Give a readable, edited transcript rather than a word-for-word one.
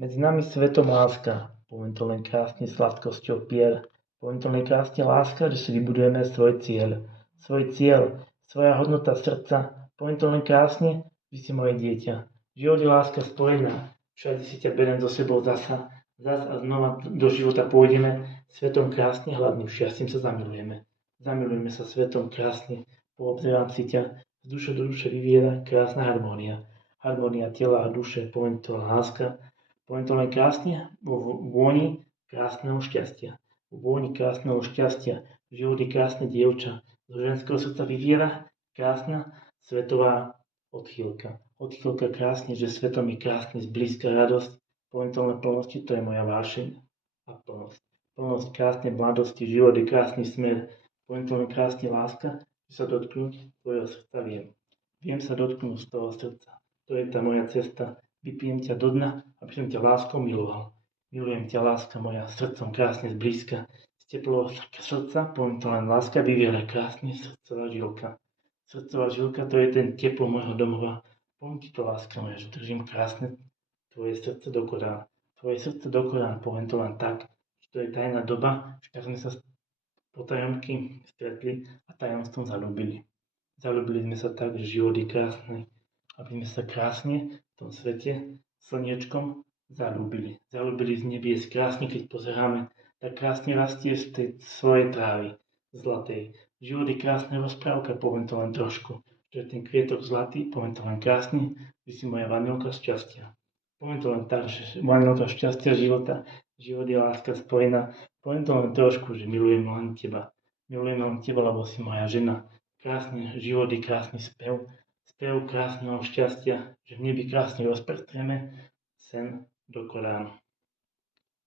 Medzi nami svetom láska, poviem to len krásne sladkosťou pier. Poviem to len krásne láska, že si vybudujeme svoj cieľ. Svoj cieľ, svoja hodnota srdca. Poviem to len krásne, že si moje dieťa. Život je láska spojená. Všade si ťa berem so sebou zasa. Zas a znova do života pôjdeme. Svetom krásne, hladným šťastím sa zamilujeme. Zamilujeme sa svetom krásne. Poobzerám si ťa. Z duše do duše vyviera krásna harmónia. Harmónia tela a duše, poviem to láska. Poviem to len krásne, vo vôni krásneho šťastia. Vo vôni krásneho šťastia. Život je krásne dievča. Zo ženského srdca vyviera krásna svetová odchýlka. Odchýlka krásne, že svetom je krásne zblízka radosť. Poviem to len plnosti, to je moja vášeň a plnosť. Plnosť krásnej mladosti, život je krásny smer. Poviem to len krásne láska, že sa dotknúť tvojho srdca viem. Viem sa dotknúť z toho srdca. To je tá moja cesta. Vypijem ťa do dna, aby som ťa láskou miloval. Milujem ťa, láska moja, srdcom krásne zblízka. Z teplého srdca, poviem to len láska, vyviera krásne srdcová žilka. Srdcová žilka, to je ten teplo môjho domova. Poviem ti to, láska moja, že držím krásne tvoje srdce do Korán. Tvoje srdce do Korán, poviem to len tak, že to je tajná doba, že tak sme sa potajomky stretli a tajomstvom zalúbili. Zalúbili sme sa tak, že život je krásny, aby sme sa krásne v tom svete slniečkom zalúbili. Zalúbili z nebies krásne, keď pozeráme, tak krásne rastie z tej svojej trávy zlatej. Život je krásna rozprávka, poviem to len trošku. Že je ten kvietok zlatý, poviem to len krásne, že si moja vanilka šťastia. Poviem to len tak, že vanilka šťastia života, život je láska spojená. Poviem to len trošku, že milujem len teba. Milujem len teba, lebo si moja žena. Krásny život je krásny spev. Spev krásneho šťastia, že v nebi krásne rozprestrieme sen do Koránu.